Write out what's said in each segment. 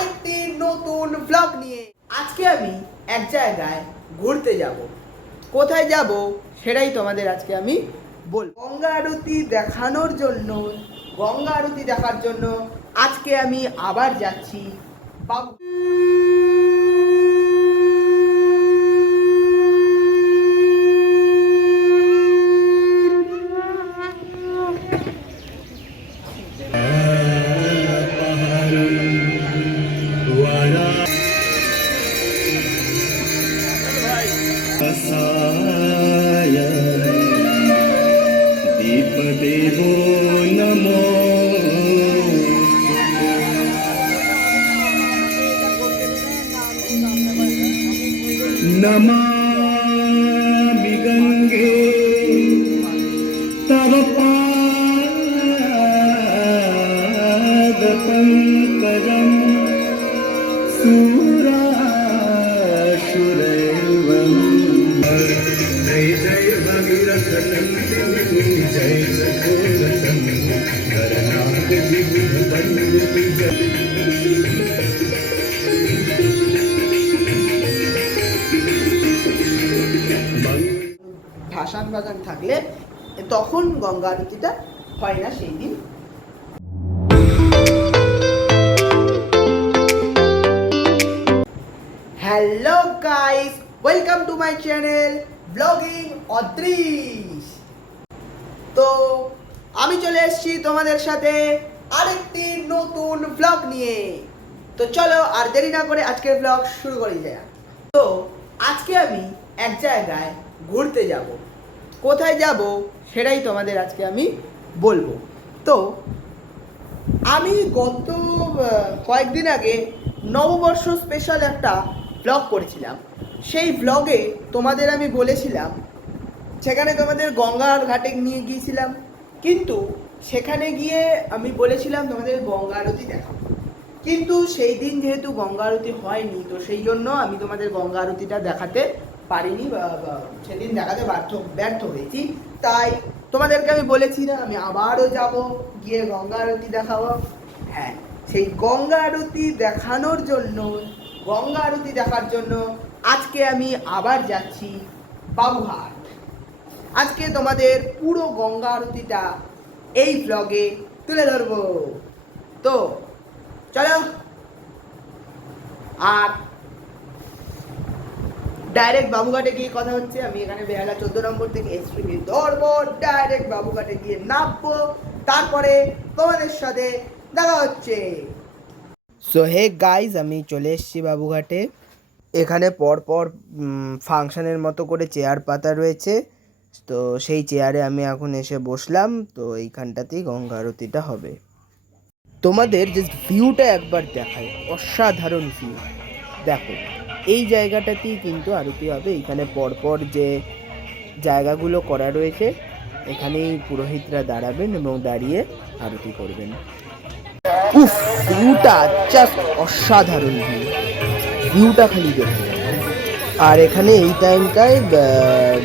আরেকটি নতুন ব্লগ নিয়ে। আজকে আমি এক জায়গায় ঘুরতে যাব। কোথায় যাব সেটাই তোমাদের আজকে আমি বলবো। গঙ্গা আরতি দেখানোর জন্য, গঙ্গা আরতি দেখার জন্য আজকে আমি আবার যাচ্ছি বাবু। दीपदेवो नमो नमामि गंगे तव पादपङ्कजं सुरासुरैवं जय जय भगीरथ नंदिनी जय सखोरचंद्र नरनाथ विबुध बंधु विजय ভাসান ভাসান থাকলে তখন গঙ্গা আরতিটা হয় না সেই দিন। Hello guys, welcome to my channel ব্লগিং অদৃশ। তো আমি চলে এসেছি তোমাদের সাথে আরেকটি নতুন ব্লগ নিয়ে। তো চলো আর দেরি না করে আজকের ব্লগ শুরু করি যায়। তো আজকে আমি এক জায়গায় ঘুরতে যাব। কোথায় যাব সেটাই তোমাদের আজকে আমি বলবো। তো আমি গত কয়েকদিন আগে নববর্ষ স্পেশাল একটা ব্লগ করেছিলাম। সেই ব্লগে তোমাদের আমি বলেছিলাম, সেখানে তোমাদের গঙ্গার ঘাটে নিয়ে গিয়েছিলাম, কিন্তু সেখানে গিয়ে আমি বলেছিলাম তোমাদের গঙ্গা আরতি দেখাবো, কিন্তু সেই দিন যেহেতু গঙ্গা আরতি হয়নি, তো সেই জন্য আমি তোমাদের গঙ্গা আরতিটা দেখাতে পারিনি বা সেদিন দেখাতে ব্যর্থ হয়েছি। তাই তোমাদেরকে আমি বলেছি না, আমি আবারও যাব, গিয়ে গঙ্গা আরতি দেখাবো। হ্যাঁ, সেই গঙ্গা আরতি দেখানোর জন্য, গঙ্গা আরতি দেখার জন্য আজকে আমি আবার যাচ্ছি বাবুঘাট। আজকে তোমাদের পুরো গঙ্গা আরতিটা এই ব্লগে তুলে ধরবো। তো চলো, আর ডাইরেক্ট বাবুঘাটে গিয়ে কথা হচ্ছে। আমি এখানে বেহালা 14 নম্বর থেকে এসট্রিমে ধরবো, ডাইরেক্ট বাবুঘাটে গিয়ে নামবো, তারপরে তোমাদের সাথে দেখা হচ্ছে। সো হে গাইজ, আমি চলে এসেছি বাবুঘাটে। এখানে পরপর ফাংশনের মতো করে চেয়ার পাতা রয়েছে, তো সেই চেয়ারে আমি এখন এসে বসলাম। তো এইখানটাতেই গঙ্গা আরতিটা হবে। তোমাদের জাস্ট ভিউটা একবার দেখায়, অসাধারণ ভিউ। দেখো, এই জায়গাটাতেই কিন্তু আরতি হবে। এখানে পরপর যে জায়গাগুলো করা রয়েছে, এখানেই পুরোহিতরা দাঁড়াবেন এবং দাঁড়িয়ে আরতি করবেন। উফ, ভিউটা জাস্ট অসাধারণ ভিউ, ভিউটা খালি দেখো। আর এখানে এই টাইমটায়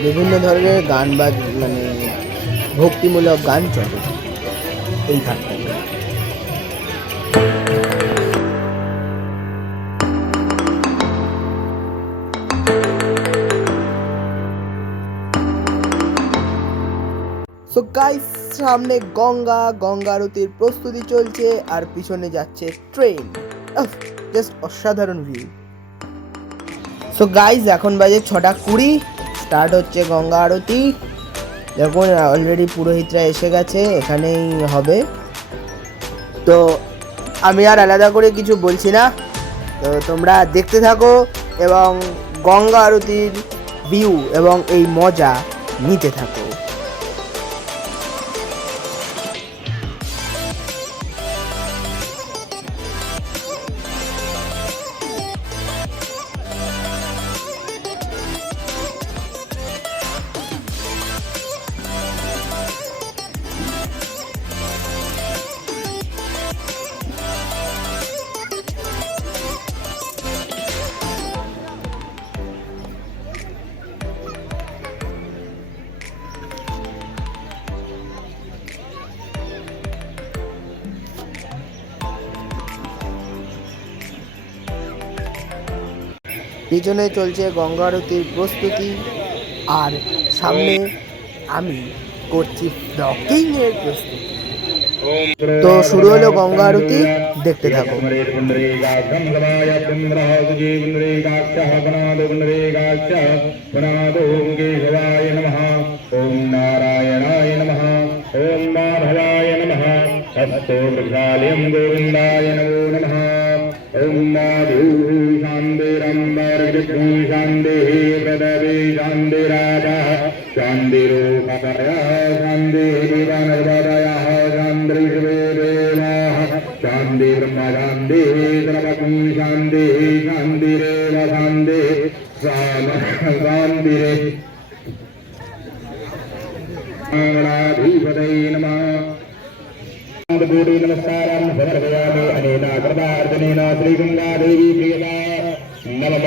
বিভিন্ন ধরনের গান বা মানে ভক্তিমূলক গান চলে এই ঘাটটাতে। সো গাইস, সামনে গঙ্গা আরতির প্রস্তুতি চলছে, আর পিছনে যাচ্ছে ট্রেন। জাস্ট অসাধারণ ভিউ। সো গাইস, এখন বাজে 6:20, স্টার্ট হচ্ছে গঙ্গা আরতি। দেখুন, অলরেডি পুরোহিতরা এসে গেছে, এখানেই হবে। তো আমি আর আলাদা করে কিছু বলছি না, তো তোমরা দেখতে থাকো এবং গঙ্গা আরতির ভিউ এবং এই মজা নিতে থাকো। পিছনে চলছে গঙ্গা আরতির প্রস্তুতি, আর সামনে আমি করছি ব্লগিং এর প্রস্তুতি। তো শুরু হলো গঙ্গা আরতি, দেখতে থাকো। ओम नारायणाय नमः। ओम माधवाय नमः। हस्तो वृक्षालयं गोविन्दाय नमो नमः। ओम माधु शान्तिरम्बरविष्णु शान्तिः पृथिवी शान्तिरापः शान्तिरूपतयः शान्तिर्दिवानर्वदयः शान्तिर्विश्वेदेवाः शान्तिर्ब्रह्म शान्तिः सर्वगं शान्तिः शान्तिरेव शान्तिः शान्तिरे गणाधिपतये नमः। कोटि नमस्कारं समर्पयामि अनेन कृतार्जनेन श्रीगंगादेवी प्रियता नमः।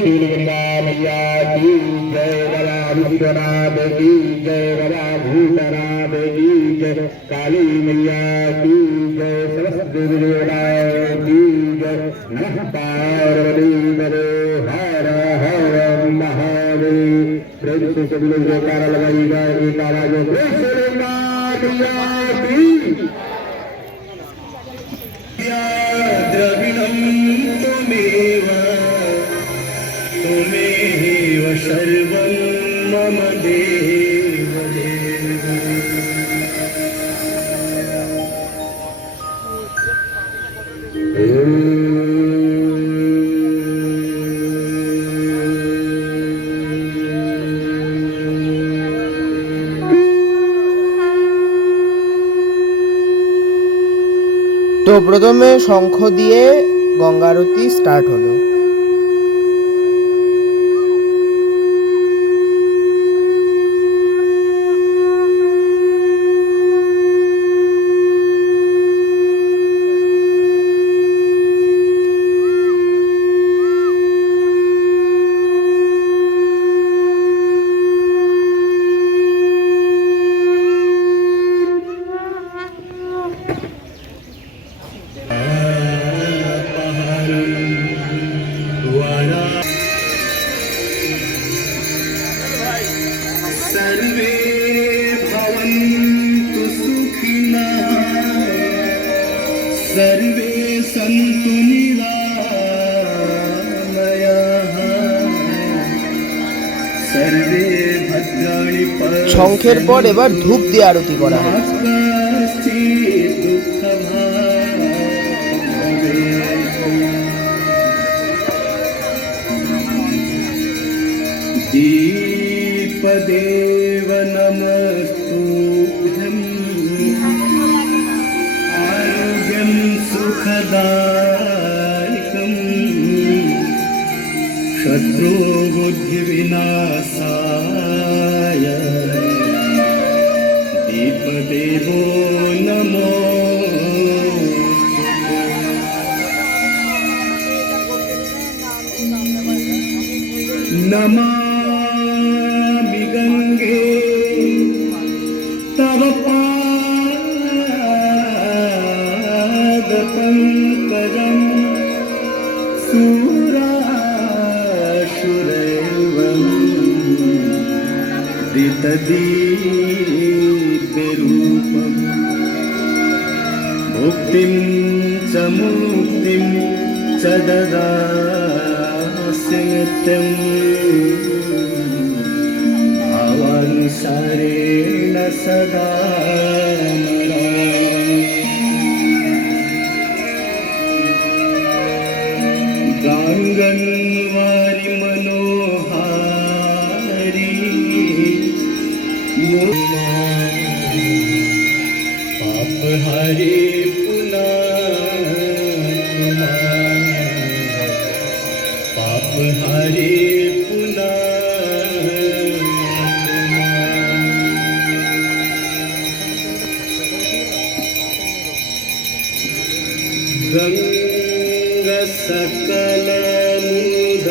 श्रीगंगा मैया की जय, बाबा विश्वनाथ की जय, बाबा भूतनाथ की जय, काली मैया की जय, सरस्वती देवता की जय। नमः पार्वती पदे हर हर महादेव। प्रेम से सभी लोग जयकारा लगाइएगा। एक आवाज में प्रेम से गंगा मैया की द्रविणं त्वमेव त्वमेव सर्वं मम देव देव। তো প্রথমে শঙ্খ দিয়ে গঙ্গা আরতি স্টার্ট হলো। सर्वे भवन्तु सुखिनः सर्वे सन्तु निरामयाः सर्वे भद्राणि पश्यन्तु। শঙ্খের পর এবার ধূপ দিয়ে আরতি করা হয়। कश्चित् दुःखभाग् भवेत्। दीपदेव नमस्तुभ्यम् आरोग्यं सुखदायकम् शत्रुबुद्धिविनाशाय दीपदेवो नमो। नमामि गंगे तव पादपङ्कजं सुरासुरैव दितदीप्यरूपम् मुक्तिं च मुक्तिं च ददासि नित्यम् भावानुसारेण सदा गाङ्गन्वारि मनोहारी पापहारी पुनः पापहारी पुनः गंगा सकलमुद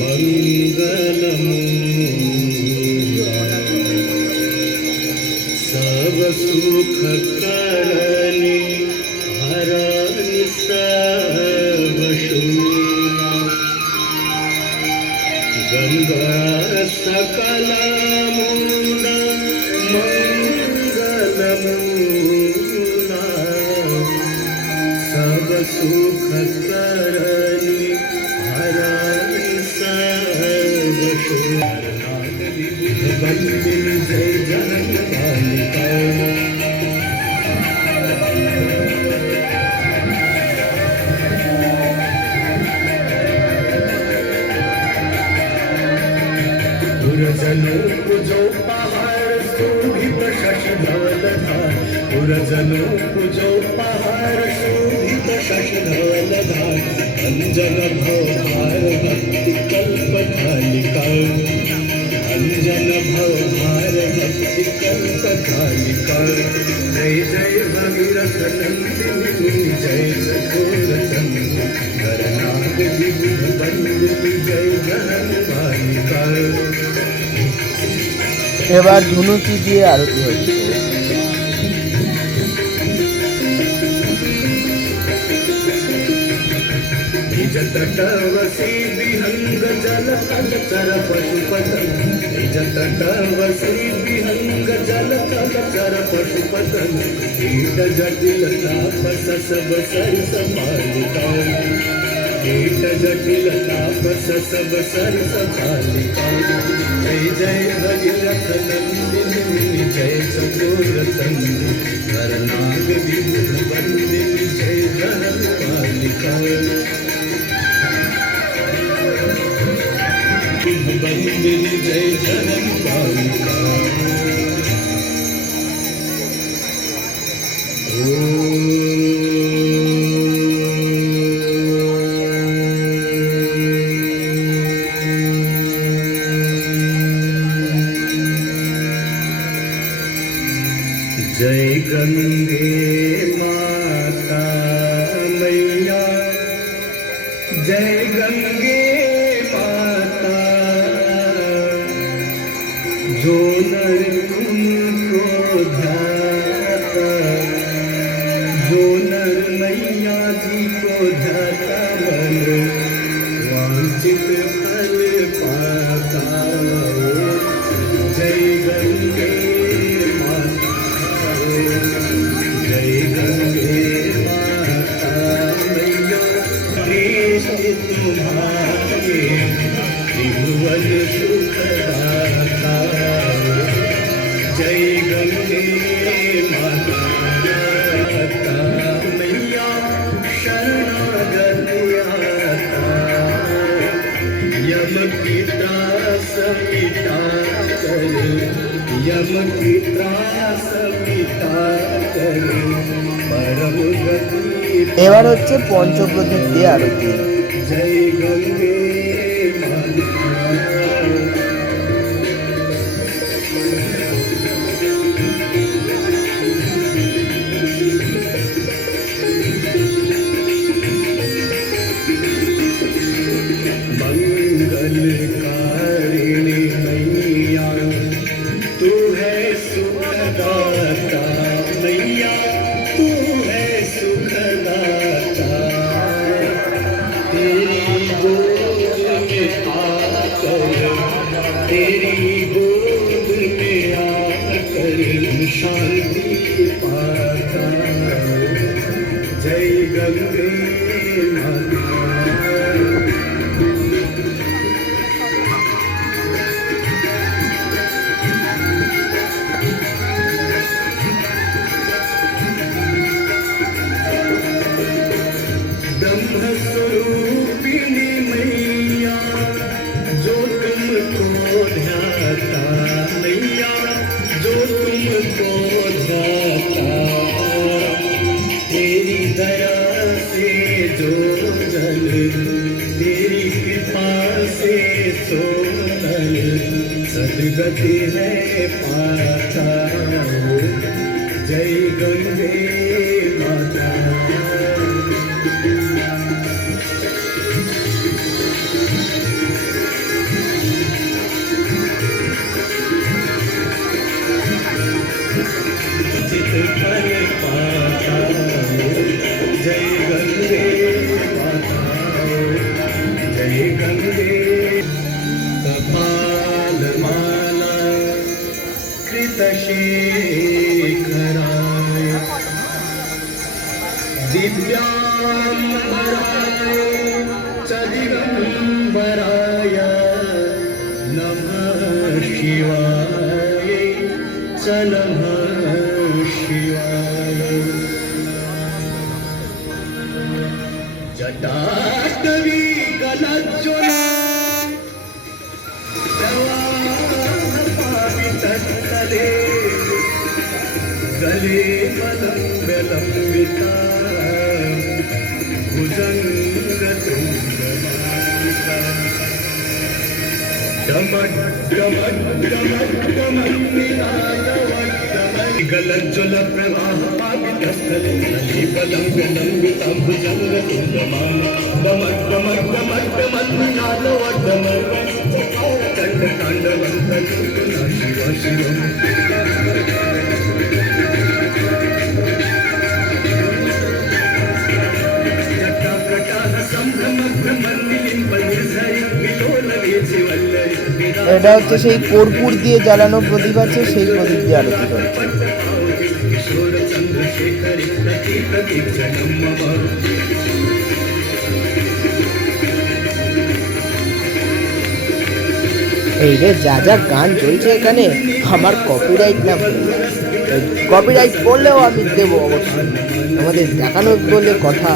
मंगलमु सब सुख करनी हरनि सब सर्वशून्या गंगा सकल मूल मंगलमूला सब सुख करनी हरानी सर्वशून्या वंदिनी जय जनकालिका पुरजनों को जो पहाड़ शोभित शशिधवल धार पुरजनों को जो पहाड़ शोभित शशिधवल धार अंजन भवभार भक्ति कल्पतालिका अंजन भवभार भक्ति कल्पतालिका जय जय भगीरथ नंदिनी जय चकोर चंद्र करनाग विबुध बंदिनी जय जनकालिका এবার ধুনুচি দিয়ে আরতি হচ্ছে। निजतटवसी विहंग जल तलचर पशुपतन निजतटवसी विहंग जल तलचर पशुपतन कीट जटिल तापस सब सरस पालिका कीट जटिल तापस सब सरस पालिका जय जय भगीरथ नंदिनी जय चकोर चंद्र करनाग विबुध बंदिनी जय जनकालिका बंदिनी जय जनकालिका जय गंगे माता मैया जय गंगे माता जो नर तुमको ध्याता जो नर मैया जी को ध्याता मन वांछित फल पाता जय गंगे जय गंगे माता मैया प्रेष तुम्हारे त्रिभुवन सुखदाता जय गंगे माता मैया शरणागत आता यम की त्रास मिटा कर यम की त्रास मिटा कर परम गति এবার হচ্ছে পঞ্চপ্রদীপ দিয়ে আরতি। जय गंगे माता मंगलकारिणी मैया तू है सुखदाता मैया तू है सुखदाता तेरी गोद में आकर तेरी गोद में आकर शांति पाता जय गंगे माता ब्रह्मस्वरूपिणी मैया जो तुमको ध्याता मैया जो तुमको ध्याता तेरी दया से जो जल तेरी कृपा से सो नल सदगति है पाता जय गंगे माता फल पाता जय गंगे माता चन्द्रशेखराय दिव्याम्बराय च दिगम्बराय नमः शिवाय च नमः शिवाय जटाटवी गलज्ज्वला प्रवाहपावितस्थले गले मलम्बिता भुजङ्गतुङ्गमालिका गलज्ज्वल प्रवाह पावितस्थले ललितलम्बिता এটা হচ্ছে সেই কর্পূর দিয়ে জ্বালানো প্রদীপ আছে, সেই প্রদীপ দিয়ে আরতি করছে। किशोर चंद्रशेखर प्रति प्रति जन्म এই রে যা যা গান চলছে এখানে, আমার কপিরাইট না কপিরাইট পড়লেও আমি দেবো অবশ্যই, আমাদের দেখানো বলে কথা।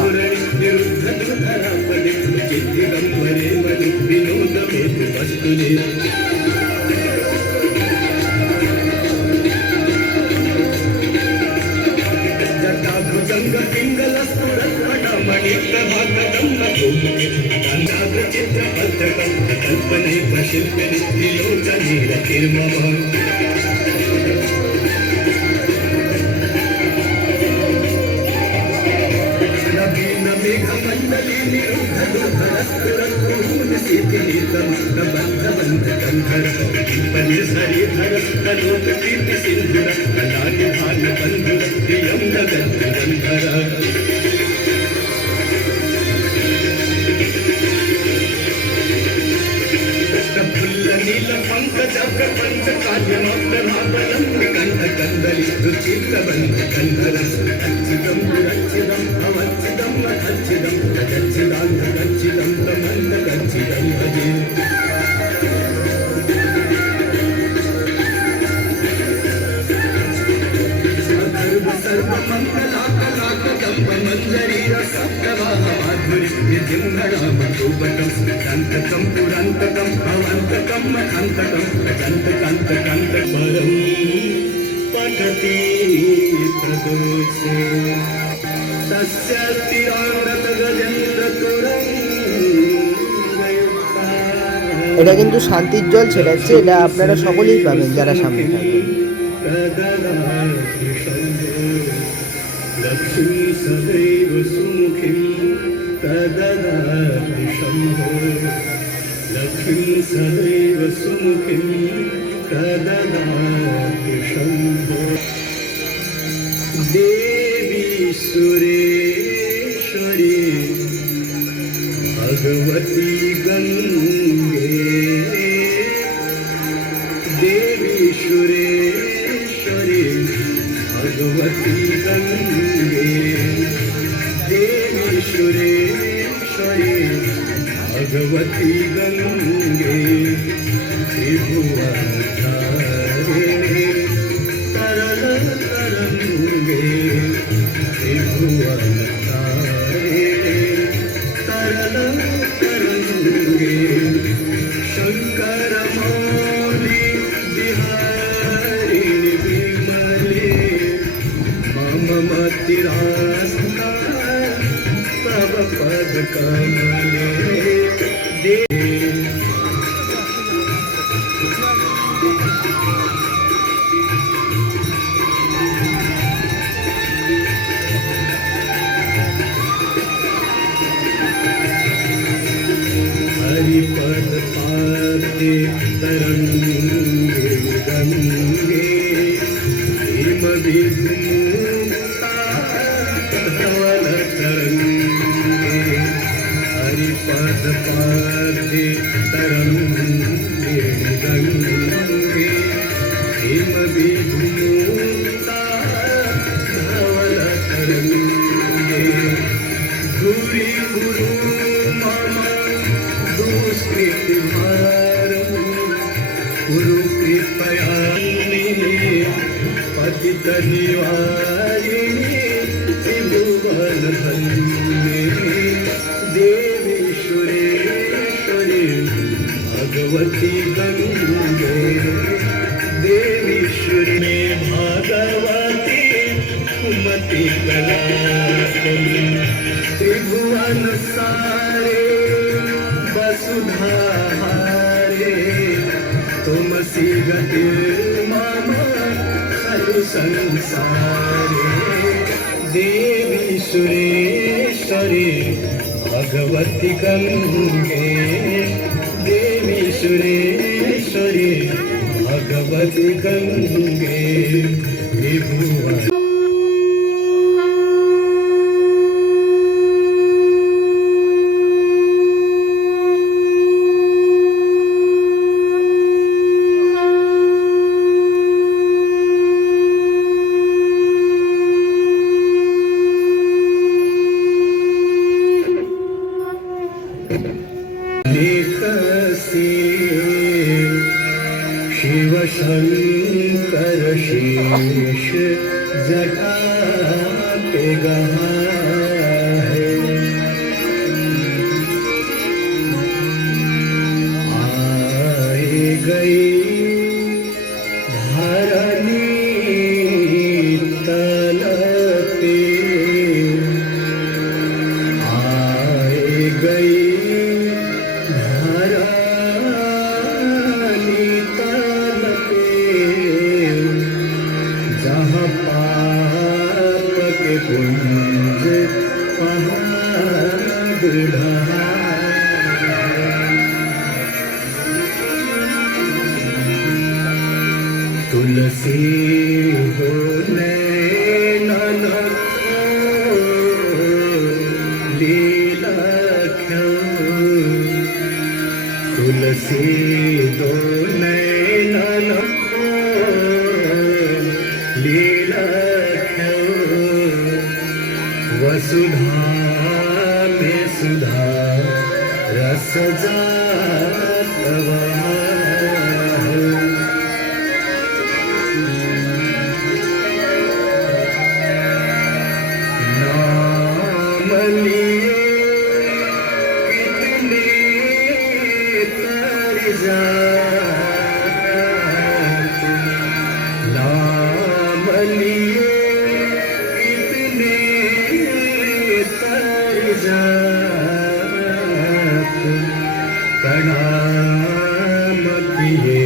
पठति प्रदोषे तस्य तिरानत गजेन्द्र तुरंगयुक्ता। এটা কিন্তু শান্তির জল ছেড়াচ্ছে, এটা আপনারা সকলেই পাবেন যারা সামনে থাকবেন। लक्ष्मी सदैव सुमुखीं तददाति शम्भो लक्ष्मी सदैव सुमुखीं तददाति शम्भो देवी सुरेश्वरी भगवती गंगे देवी सुरेश्वरी भगवती गंगे देवी सुरेश्वरी भगवती गंगे त्रिभुवन तारिणी तरल तरंगे त्रिभुवन तारिणी तरल तरंगे शंकर मौली बिहारिणी विमले मम तिरास्ता तव पद कमले दे हरिपद पाते तरंगे गंगे हिम विमुक्ता धवल तरंगे हरिपद पाते तरंगे गंगे हिम विमुक्ता धुरी गुरु मम दुष्कृति भारम गुरु कृपया पतित निवारिणी त्रिभुवन धन्ये देवी सुरेश्वरी भगवती गंगे देवीश्वरी भगवती कुमति कलाकली त्रिभुवन सारे वसुधारे तुमसी गति मम खलु संसारे देवी सुरेश्वरी भगवती गंगे देवी सुरेश्वरी भगवती गंगे त्रिभुवन शिव शंकर शेष जटा पे गहा है आए गई धरनी तल पे आए गई जहाँ पाप के पुंज पहाड़ ढहा तुलसी हो नैनन लीला ख्यो तुलसी दो नैनन लीला वसुधा में सुधा रस जातवा नाम लिए कितने तर जात नाम लिए प्रणाम किए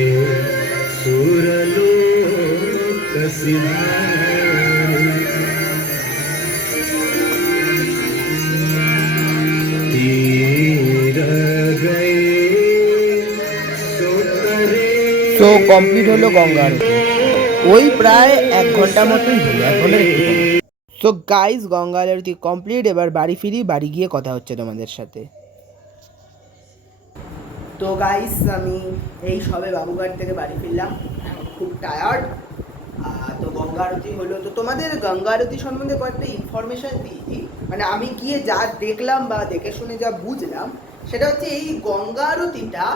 सुरलोक सिधारे तीर गए सोतरे তো কমপ্লিট হলো গঙ্গা আরতি। ওই প্রায় 1 ঘন্টা মতোই হলো, 1 ঘন্টার একটু কম। সো গাইস, গঙ্গা আরতি কমপ্লিট। এবার বাড়ি ফিরি, বাড়ি গিয়ে কথা হচ্ছে তোমাদের সাথে। তো গাইস, আমি এই সবে বাবুঘাট থেকে বাড়ি ফিরলাম, খুব টায়ার্ড। তো গঙ্গা আরতি হলো, তো তোমাদের গঙ্গা আরতি সম্বন্ধে কয়েকটা ইনফরমেশন দিই। মানে আমি গিয়ে যা দেখলাম বা দেখে শুনে যা বুঝলাম, সেটা হচ্ছে এই গঙ্গা আরতিটা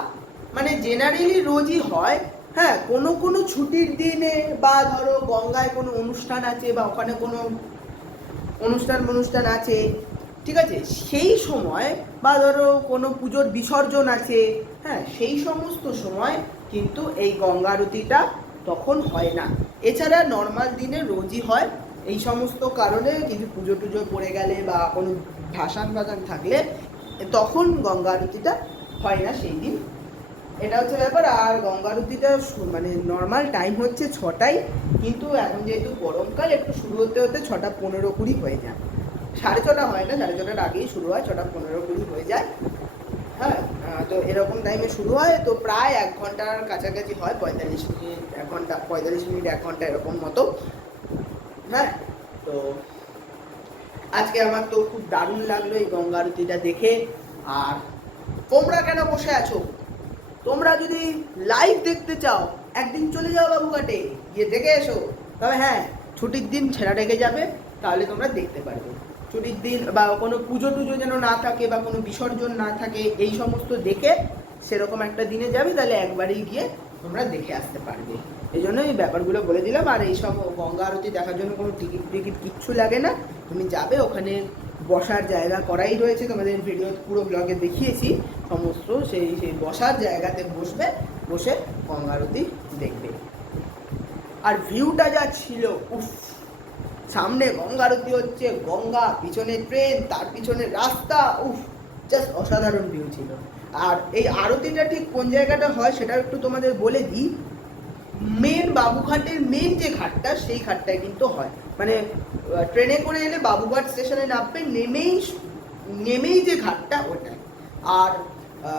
মানে জেনারেলি রোজই হয়। হ্যাঁ, কোনো কোনো ছুটির দিনে বা ধরো গঙ্গায় কোনো অনুষ্ঠান আছে বা ওখানে কোনো অনুষ্ঠান আছে, ঠিক আছে, সেই সময় বা ধরো কোনো পুজোর বিসর্জন আছে, হ্যাঁ, সেই সমস্ত সময় কিন্তু এই গঙ্গা আরতিটা তখন হয় না। এছাড়া নর্মাল দিনে রোজই হয়। এই সমস্ত কারণে কিন্তু পুজো টুজো পড়ে গেলে বা কোনো ভাসান থাকলে তখন গঙ্গা আরতিটা হয় না সেই দিন। এটা হচ্ছে ব্যাপার। আর গঙ্গা আরতিটা মানে নর্মাল টাইম হচ্ছে 6টায়, কিন্তু এখন যেহেতু গরমকাল একটু শুরু হতে হতে 6:15-20 হয়ে যায়। 6:30 হয় না, 6:30টার আগেই শুরু হয়, 6:15-20 হয়ে যায়। হ্যাঁ, তো এরকম টাইমে শুরু হয়। তো প্রায় 1 ঘন্টার কাছাকাছি হয়, 45 মিনিট 1 ঘন্টা, 45 মিনিট 1 ঘন্টা এরকম মতো। হ্যাঁ, তো আজকে আমার তো খুব দারুণ লাগলো এই গঙ্গা আরতিটা দেখে। আর তোমরা কেন বসে আছো? তোমরা যদি লাইভ দেখতে চাও একদিন চলে যাও বাবুঘাটে, গিয়ে দেখে এসো। তবে হ্যাঁ, ছুটির দিন ছেঁড়া রেখে যাবে, তাহলে তোমরা দেখতে পারবে। ছুটির দিন বা কোনো পুজো টুজো যেন না থাকে বা কোনো বিসর্জন না থাকে, এই সমস্ত দেখে সেরকম একটা দিনে যাবে, তাহলে একবারেই গিয়ে তোমরা দেখে আসতে পারবে। এই জন্য এই ব্যাপারগুলো বলে দিলাম। আর এইসব গঙ্গা আরতি দেখার জন্য কোনো টিকিট কিচ্ছু লাগে না, তুমি যাবে, ওখানে বসার জায়গা করাই রয়েছে, তোমাদের ভিডিও পুরো ব্লগে দেখিয়েছি সমস্ত, সেই বসার জায়গাতে বসবে, বসে গঙ্গা আরতি দেখবে। আর ভিউটা যা ছিল, উফ, সামনে গঙ্গা আরতি হচ্ছে, গঙ্গা, পিছনে ট্রেন, তার পিছনে রাস্তা, উফ, জাস্ট অসাধারণ ভিউ ছিল। আর এই আরতিটা ঠিক কোন জায়গাটা হয় সেটা একটু তোমাদের বলে দিই। মেন বাবুঘাটের মেন যে ঘাটটা, সেই ঘাটটায় কিন্তু হয়, মানে ট্রেনে করে এলে বাবুঘাট স্টেশনে নামবে, নেমেই যে ঘাটটা ওটাই। আর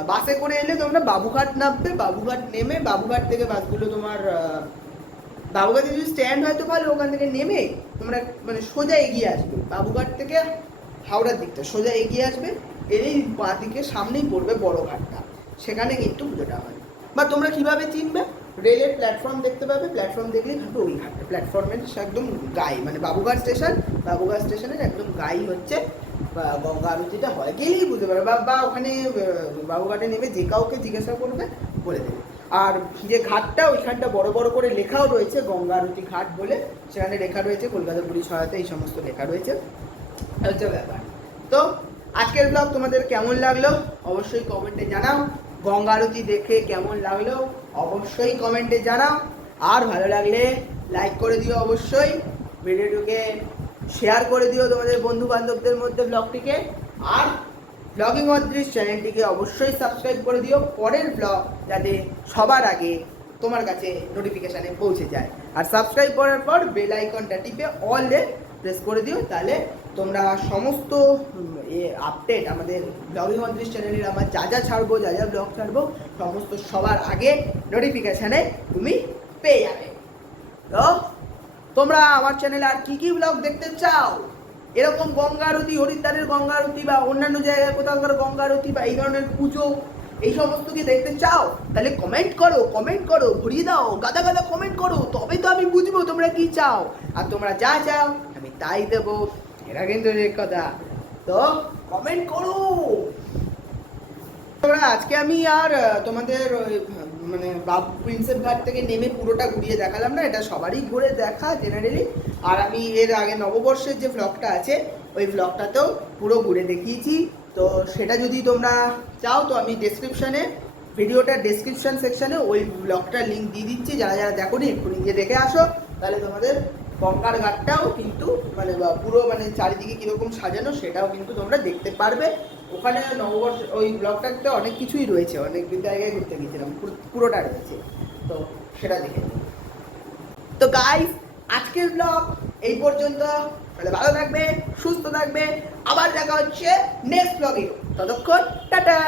বাসে করে এলে তোমরা বাবুঘাট নামবে, বাবুঘাট নেমে, বাবুঘাট থেকে বাসগুলো তোমার বাবুঘাটে যদি স্ট্যান্ড হয় তো ভালো, ওখান থেকে নেমে তোমরা মানে সোজা এগিয়ে আসবে, বাবুঘাট থেকে হাওড়ার দিকটা সোজা এগিয়ে আসবে, এই বাঁ দিকে সামনেই পড়বে বড় ঘাটটা, সেখানে কিন্তু পুজোটা হয়। বা তোমরা কিভাবে চিনবে, রেলের প্ল্যাটফর্ম দেখতে পাবে, প্ল্যাটফর্ম দেখলেই ভাববে ওই ঘাটটা, প্ল্যাটফর্মের একদম গায়ে, মানে বাবুঘাট স্টেশনের একদম গায়ে হচ্ছে গঙ্গা আরতিটা হয়, গেলেই বুঝতে পারবে। বা ওখানে বাবুঘাটে নেমে যে কাউকে জিজ্ঞাসা করবে, বলে দেবে। আর যে ঘাটটা, ওইখানটা বড় বড় করে লেখাও রয়েছে গঙ্গা আরতি ঘাট বলে, সেখানে লেখা রয়েছে কলকাতা পুলিশ সহায়তা, এই সমস্ত লেখা রয়েছে, হচ্ছে ব্যাপার। তো আজকের ব্লগ তোমাদের কেমন লাগলো অবশ্যই কমেন্টে জানাও, গঙ্গা আরতি দেখে কেমন লাগলো অবশ্যই কমেন্টে জানাও, আর ভালো লাগলে লাইক করে দিও, অবশ্যই ভিডিওটিকে শেয়ার করে দিও তোমাদের বন্ধু বান্ধবদের মধ্যে ব্লগটিকে, আর ব্লগিং অদৃশ চ্যানেলটিকে অবশ্যই সাবস্ক্রাইব করে দিও, পরের ব্লগ যাতে সবার আগে তোমার কাছে নোটিফিকেশানে পৌঁছে যায়। আর সাবস্ক্রাইব করার পর বেল আইকনটা টিপে অলে প্রেস করে দিও, তাহলে তোমরা সমস্ত আপডেট আমাদের ব্লগিং অদৃশ চ্যানেলের আমার যা ছাড়বো, যা ব্লগ ছাড়বো, সমস্ত সবার আগে নোটিফিকেশানে তুমি পেয়ে যাবে। তো তোমরা আমার চ্যানেলে আর কি কি ব্লগ দেখতে চাও, এরকম গঙ্গা আরতি, হরিদ্বারের গঙ্গা আরতি বা অন্যান্য জায়গায় কোথাওকার গঙ্গা আরতি বা এই ধরনের পুজো, এই সমস্ত কি দেখতে চাও, তাহলে কমেন্ট করো, ভরিয়ে দাও, গাদা কমেন্ট করো, তবে তো আমি বুঝবো তোমরা কি চাও। আর তোমরা যা চাও আমি তাই দেবো, এটা কিন্তু এক কথা। তো কমেন্ট করো। আজকে আমি আর তোমাদের মানে প্রিন্সেপ ঘাট থেকে নেমে পুরোটা ঘুরিয়ে দেখালাম না, এটা সবারই ঘুরে দেখা জেনারেলি। আর আমি এর আগে নববর্ষের যে ভ্লগটা আছে, ওই ভ্লগটাতেও পুরো ঘুরে দেখিয়েছি। তো সেটা যদি তোমরা চাও তো আমি ভিডিওটার ডেসক্রিপশন সেকশানে ওই ব্লগটার লিঙ্ক দিয়ে দিচ্ছি, যারা দেখোনি এক্ষুনি গিয়ে দেখে আসো, তাহলে তোমাদের গঙ্গার ঘাটটাও কিন্তু মানে পুরো মানে চারিদিকে কীরকম সাজানো সেটাও কিন্তু তোমরা দেখতে পারবে। ওখানে নববর্ষ ওই ব্লগটাতে অনেক কিছুই রয়েছে, অনেক জায়গায় ঘুরতে গিয়েছিলাম, পুরোটা রয়েছে, তো সেটা দেখে নিই। তো গাইস, আজকের ব্লগ এই পর্যন্ত, তাহলে ভালো থাকবে, সুস্থ থাকবে, আবার দেখা হচ্ছে নেক্সট ব্লগে, ততক্ষণ টাটা।